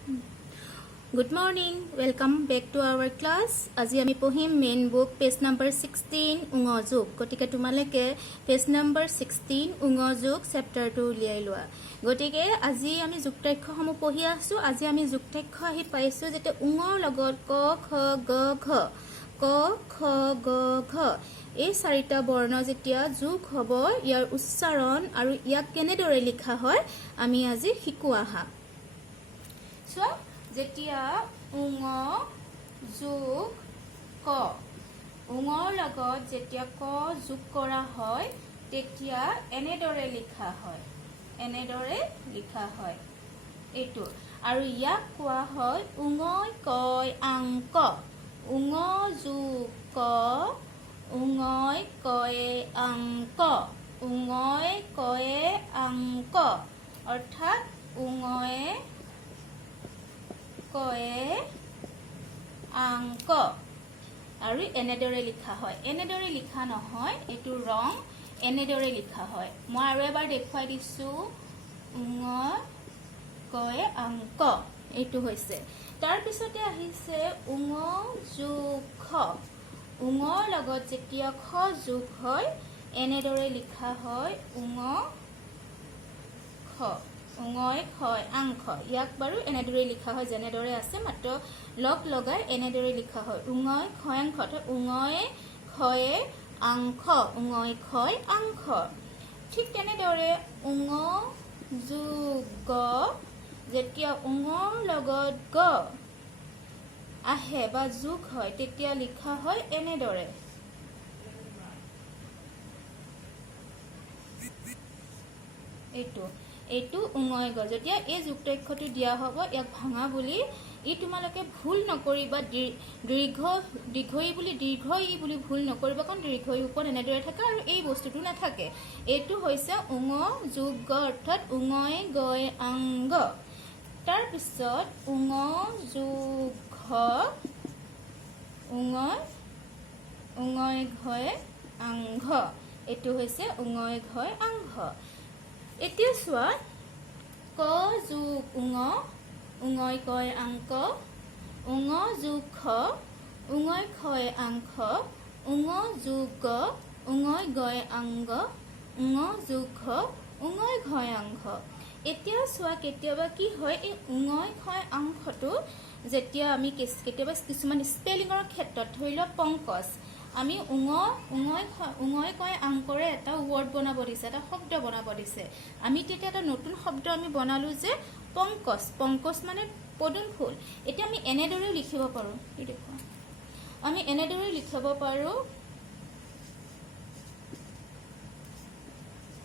Good morning. Welcome back to our class. আজি আমি পঢ়িম মেইন বুক পেজ নাম্বাৰ 16 উঙযোগ। গতিকে তোমালোকে পেজ নাম্বাৰ 16 উঙযোগ চেপ্টাৰটো উলিয়াই লোৱা। গতিকে আজি আমি যুক্তাক্ষৰসমূহ পঢ়ি আছো। আজি আমি যুক্তাক্ষৰ আহি পাইছো যেতে উঙৰ লগত ক খ গ ঘ ক খ গ ঘ এই চাৰিটা বৰ্ণ যেতিয়া যোগ হ'ব ইয়াৰ উচ্চাৰণ আৰু ইয়াক কেনেদৰে লিখা হয় আমি আজি শিকো আহা। সো যেতিয়া উঙ যোগ ক উঙৰ লগত যেতিয়া ক যোগ কৰা হয় তেতিয়া এনেদৰে লিখা হয় এইটো আৰু ইয়াক কোৱা হয় উঙই কয় আংক উঙ যোগ ক উঙই কয়ে আংক উঙই কয়ে আংক অৰ্থাৎ উঙয়ে কয়ে আংক আৰু এনেদৰে লিখা হয় এনেদৰে লিখা নহয় এটো ৰং এনেদৰে লিখা হয় মই আৰু এবাৰ দেখুৱাই দিছো উঙ কয়ে আংক এটো হৈছে তাৰ পিছতে আহিছে উঙ যোগ খ উঙৰ লগত যেতিয়া খ যোগ হয় এনেদৰে লিখা হয় উঙ খ উঙয় খয় আংখ ইয়াক বাৰু এনেদৰে লিখা হয় যেনেদৰে আছে মাত্ৰ লগ লগাই এনেদৰে লিখা হয় উঙয় খয় আংখ উঙয়ে খয়ে আংখ উঙয় খয় আংখ ঠিক তেনেদৰে উঙ যোগ গ যেতিয়া উঙৰ লগত গ আহে বা যোগ হয় তেতিয়া লিখা হয় এনেদৰে এইটো উঙয় গ যেতিয়া এই যুক্তাক্ষৰটো দিয়া হ'ব ইয়াক ভাঙা বুলি ই তোমালোকে ভুল নকৰিবা দীৰ্ঘই বুলি ভুল নকৰিবা কাৰণ দীৰ্ঘই ওপৰত এনেদৰে থাকে আৰু এই বস্তুটো নাথাকে এইটো হৈছে উঙ যোগ গ অৰ্থাৎ উঙয় গয় আংগ তাৰ পিছত উঙ যোগ ঘ উঙয় ঘয় আংঘ এইটো হৈছে উঙয় ঘয় আংঘ এতিয়া চোৱা ক যোগ উঙ উঙয় কয় আংক উঙ যোগ খ উঙয় খয় আংখ উঙ যোগ গ উঙয় গয় আংগ উঙ যোগ ঘ উঙয় ঘয় আংঘ এতিয়া চোৱা কেতিয়াবা কি হয় এই উঙয় খয় আংখটো যেতিয়া আমি কেতিয়াবা কিছুমান স্পেলিঙৰ ক্ষেত্ৰত ধৰি লওক পংকজ আমি উঙয় কয় আংকৰে এটা ৱৰ্ড বনাব দিছে এটা শব্দ বনাব দিছে আমি তেতিয়া এটা নতুন শব্দ আমি বনালো যে পংকজ মানে পদুম ফুল এতিয়া আমি এনেদৰে লিখিব পাৰো আমি এনেদৰে লিখিব পাৰো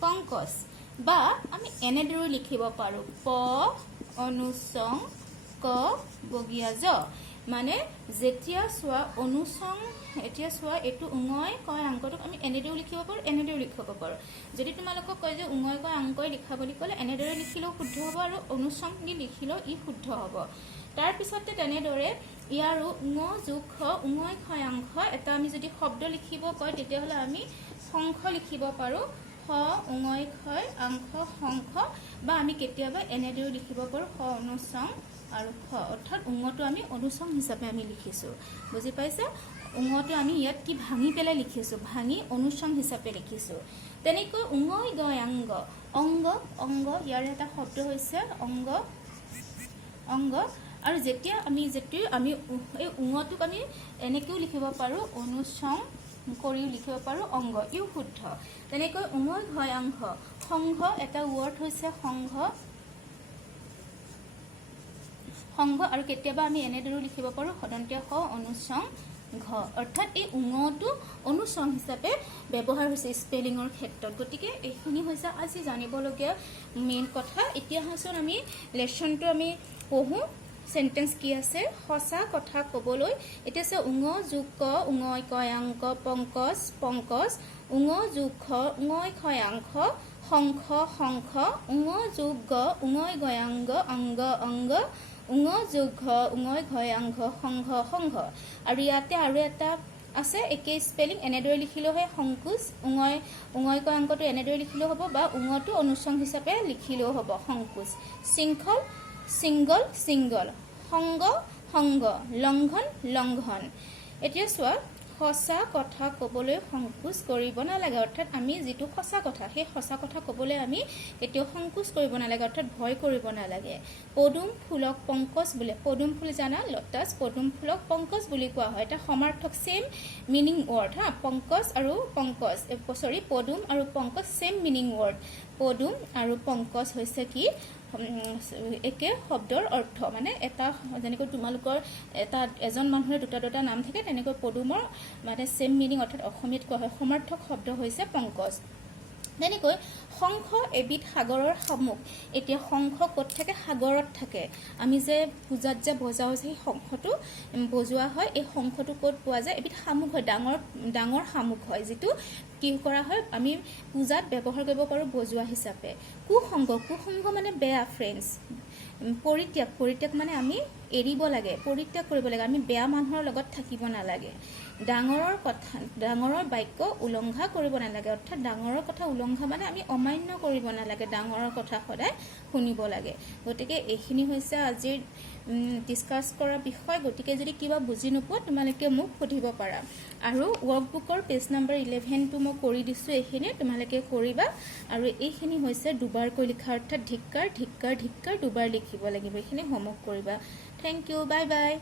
পংকজ বা আমি এনেদৰে লিখিব পাৰো প অনুসং ক বগিয়া জ মানে যেতিয়া চোৱা অনুসং এতিয়া চোৱা এটো উঙয় কয় আংকটো আমি এনেদৰে লিখিব পাৰো যদি তোমালোকক কয় যে উঙয় কয় আংকই লিখা বুলি ক'লে এনেদৰে লিখিলেও শুদ্ধ হ'ব আৰু অনুসং দি লিখিলেও ই শুদ্ধ হ'ব তাৰ পিছতে তেনেদৰে ইয়াৰো উঙ যোগ খ উঙয় খয় আংখ এটা আমি যদি শব্দ লিখিব কয় তেতিয়াহ'লে আমি সংখ্য লিখিব পাৰো খ উঙয় খয় আংখ সংখ্য বা আমি কেতিয়াবা এনেদৰে লিখিব পাৰো খ অনুসং আৰু খ অৰ্থাৎ উঙটো আমি অনুসং হিচাপে আমি লিখিছো বুজি পাইছা উঙটো আমি ইয়াত কি ভাঙি পেলাই লিখিছো ভাঙি অনুসং হিচাপে লিখিছো তেনেকৈ উঙয় গয় আংগ অংগ ইয়াৰ এটা শব্দ হৈছে অংগ আৰু যেতিয়া আমি এই উঙটোক আমি এনেকৈও লিখিব পাৰো অনুসং কৰিও লিখিব পাৰো অংগ ইও শুদ্ধ তেনেকৈ উঙয় ঘয় আংঘ সংঘ এটা ৱৰ্ড হৈছে সংঘ আৰু কেতিয়াবা আমি এনেদৰে লিখিব পাৰো সদন্তীয় খ অনুসং ঘ অৰ্থাৎ এই উঙটো অনুসং হিচাপে ব্যৱহাৰ হৈছে স্পেলিঙৰ ক্ষেত্ৰত গতিকে এইখিনি হৈছে আজি জানিবলগীয়া মেইন কথা এতিয়া হাচোন আমি লেসনটো আমি পঢ়ো সেন্টেন্স কি আছে সঁচা কথা ক'বলৈ এটা আছে উঙ যোগ ক উঙয় কয় আংক পংকজ উঙ যোগ খ উঙয় খয় আংখ সংখ উঙ যোগ গ উঙয় গয় অংগ উঙ যোগ ঘ উঙয় ঘয় আংঘ সংঘ আৰু ইয়াতে আৰু এটা আছে একেই স্পেলিং এনেদৰে লিখিলেও হয় সংকুচ উঙয় কয় অংকটো এনেদৰে লিখিলেও হ'ব বা উঙটো অনুসং হিচাপে লিখিলেও হ'ব সংকুচ শৃংখল ছিংগল ছিংগল, সংগ সংগ, লংঘন লংঘন। এতিয়া চোৱা, সঁচা কথা ক'বলৈ সংকোচ কৰিব নালাগে, অৰ্থাৎ আমি যিটো সঁচা কথা সেই সঁচা কথা ক'বলৈ আমি কেতিয়াও সংকোচ কৰিব নালাগে, অৰ্থাৎ ভয় কৰিব নালাগে। পদুম ফুলক পংকজ বোলে, পদুম ফুল জানা লটাছ, পদুম ফুলক পংকজ বুলি কোৱা হয়। এটা সমাৰ্থক ছেম মিনিং ৱৰ্ড হা, পংকজ আৰু পংকজ, পদুম আৰু পংকজ ছেম মিনিং ৱৰ্ড। পদুম আৰু পংকজ হৈছে কি একে শব্দৰ অৰ্থ, মানে এটা যেনেকৈ তোমালোকৰ এজন মানুহৰ দুটা নাম থাকে, তেনেকৈ পদুমৰ মানে ছেম মিনিং, অৰ্থাৎ অসমীয়াত কোৱা হয় সমাৰ্থক শব্দ হৈছে পংকজ। তেনেকৈ শংখ এবিধ সাগৰৰ শামুক। এতিয়া শংখ ক'ত থাকে? সাগৰত থাকে। আমি যে পূজাত যে বজাওঁ যে সেই শংখটো বজোৱা হয়, এই শংখটো ক'ত পোৱা যায়? এবিধ শামুক হয়, ডাঙৰ ডাঙৰ শামুক হয়, যিটো কি কৰা হয় আমি পূজাত ব্যৱহাৰ কৰিব পাৰোঁ বজোৱা হিচাপে। কুসংগ, কুসংগ মানে বেয়া ফ্ৰেণ্ডছ। পৰিত্যাগ, পৰিত্যাগ মানে আমি এৰিব লাগে, পৰিত্যাগ কৰিব লাগে, আমি বেয়া মানুহৰ লগত থাকিব নালাগে। ডাঙৰৰ কথা, ডাঙৰৰ বাক্য উলংঘা কৰিব নালাগে, অৰ্থাৎ ডাঙৰৰ কথা উলংঘা মানে আমি অমান্য কৰিব নালাগে, ডাঙৰৰ কথা সদায় শুনিব লাগে। গতিকে এইখিনি হৈছে আজিৰ ডিছকাছ কৰা বিষয়। গতিকে যদি কিবা বুজি নোপোৱা তোমালোকে মোক সুধিব পাৰা। আৰু ৱৰ্কবুকৰ পেজ নম্বৰ 11টো মই কৰি দিছোঁ, এইখিনি তোমালোকে কৰিবা। আৰু এইখিনি হৈছে দুবাৰকৈ লিখা, অৰ্থাৎ ধিক্কাৰ ধিক্কাৰ ধিক্কাৰ দুবাৰ লিখিব লাগিব, এইখিনি হোমৱৰ্ক কৰিবা। Thank you, bye by.